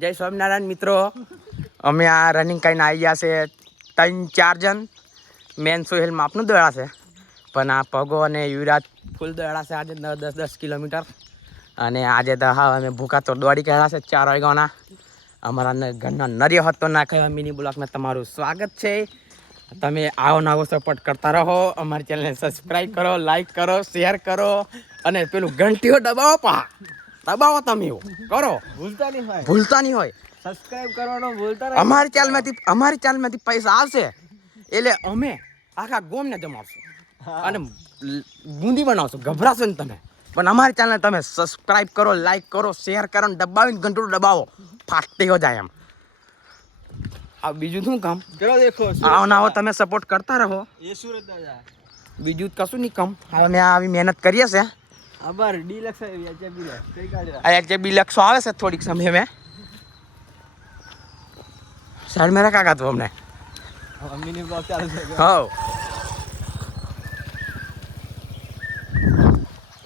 જય સ્વામિનારાયણ મિત્રો, અમે આ રનિંગ કરીને આવી ગયા છે 3-4 જણ. મેન સોહેલ માપનું દોડા છે, પણ આ પગો અને યુવરાજ ફૂલ દોડા છે આજે 10-10 કિલોમીટર. અને આજે તો હા અમે ભૂખા તો દોડી ગયા છે 4 વાગ્યાના. અમારા ઘરના નર્ય હતો ના કહેવા મિની બ્લોકમાં તમારું સ્વાગત છે. તમે આવો નવો સપોર્ટ કરતા રહો. અમારી ચેનલને સબસ્ક્રાઈબ કરો, લાઈક કરો, શેર કરો અને પેલું ઘંટીઓ દબાવો દબાવો તમે કરો. ભૂલતા નહીં હોય સબસ્ક્રાઇબ કરવાનો ભૂલતા નહીં. અમારી ચેનલમાંથી પૈસા આવશે એટલે અમે આખા ગોમને જમાવશું અને બુંદી બનાવશું. ગભરાશો ને તમે, પણ અમારી ચેનલને તમે સબસ્ક્રાઇબ કરો, લાઈક કરો, શેર કરો ને દબાવીને ઘંટડું દબાવો. ફાટી હો જાય એમ. આ બીજું શું કામ? ચલો દેખો આવો ને આવો તમે સપોર્ટ કરતા રહો. એ સુરત દાદા બીજું કશું નહીં કામ. હવે મેં આવી મહેનત કરીએ છે. આભાર ડીલક્સ આવી એચબી લે કઈ કાઢ્યા આ એચબી લક્ષો આવે છે થોડીક સમય મેં સાઈડ મેં રખા તું અમને. મિની બ્લોક ચાલુ છે. હા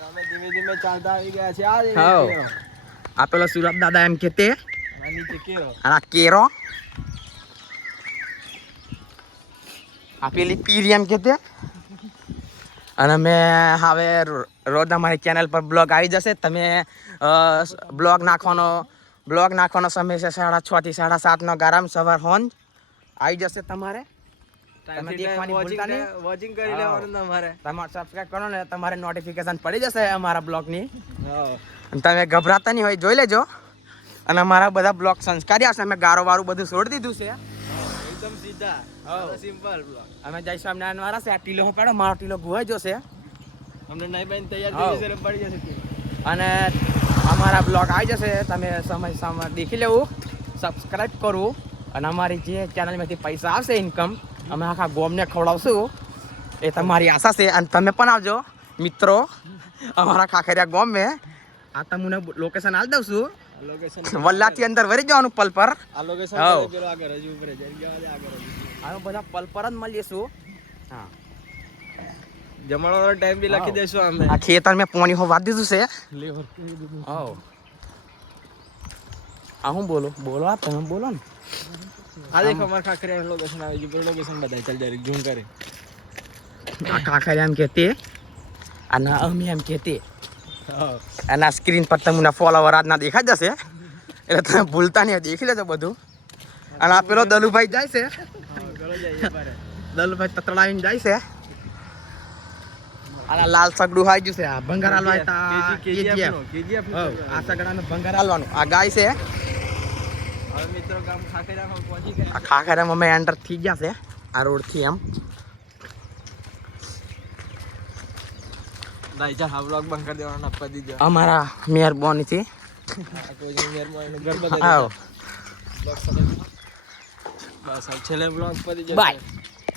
અમે ધીમે ધીમે ચાલતા આવી ગયા છે. આ હા. કેરો આ પેલો સુરત દાદા એમ કહેતે આ નીચે કેરો અને આ કેરો આ પેલી પીરી એમ કહેતે. અને મેં હવે રોજ અમારી ચેનલ પર બ્લોગ આવી જશે. તમે બ્લોગ નાખવાનો સમય છે 6:30 થી 7:30 ગારામ સવાર હોંજ આવી જશે. તમારે તમે દેખવાની ભૂલતા નહીં. વોચિંગ કરી લેવાનું તમારે. તમારે સબસ્ક્રાઇબ કરો ને તમારે નોટિફિકેશન પડી જશે અમારા બ્લોગની. હા તમે ગભરાતા નહીં હોય જોઈ લેજો. અને અમારા બધા બ્લોગ સંસ્કારી હશે. અમે ગારો વાળું બધું છોડી દીધું છે. એકદમ સીધા સિમ્પલ બ્લોક. અમે જય સ્વામિનારાયણ વાળા છે. આ ટીલો હું પેડો મારો ટીલો ગુવાઈ જશે. અમને નહીં બાઈને તૈયાર થઈ જશે પડી જશે. અને અમારા બ્લોગ આવી જશે. તમે સમય દેખી લેવું, સબસ્ક્રાઈબ કરવું. અને અમારી જે ચેનલમાંથી પૈસા આવશે ઇન્કમ અમે આખા ગોમને ખવડાવશું. એ તમારી આશા છે. અને તમે પણ આવજો મિત્રો અમારા ખાખરિયા ગોમ મેં. આ તમને લોકેશન આલી દઉં છું. લોકેશન વલ્લાથી અંદર વરી જવાનું પલ પર. આ લોકેશન હાઉ. પેલો આગળ હજુ ઉપર જઈ ગયા આગળ અમે બધા પલ પર જ મળીશું. હા જમણવાનો ટાઈમ બી લખી દેશું અમે. આ ખેતર મેં પાણી હોવા દીધું છે. લેવર હા આ હું બોલો આ તમે બોલો ને. આ દેખો અમાર ખાખરિયા લોકેશન આવી ગયું. પેલું લોકેશન બતાય ચાલ ડાયરેક્ટ ઝૂમ કરે. આ ખાખરિયા એમ કહેતે અને અમે એમ કહેતે. હા એના સ્ક્રીન પર તમને ફોલોવર આજના દેખાઈ જશે એટલે તમે ભૂલતા નહીં, દેખી લેજો બધું. અને આ પેલો દલુભાઈ જાય છે. ગળો જાય પારે. દલુભાઈ તતડાવીને જાય છે. અને લાલ સગડું હાઈ ગયું છે. આ ભંગાર હાલવા કેજીએફ આ સગડાને ભંગાર હાલવાનું. આ ગાય છે. હવે મિત્રો ગામ ખાખરિયામાં પહોંચી ગયા. આ ખાખરિયામાં અમે એન્ટર થઈ ગયા છે આ રોડથી એમ. દાઈ જા બ્લોગ બંધ કરી દેવાનો આપવા દીધો. અમારા મહેરબાનીથી કોઈ મહેરબાની ગરબા આવો બ્લોગ બસ આ છેલ્લે બ્લોગ પડી જશે. બાય.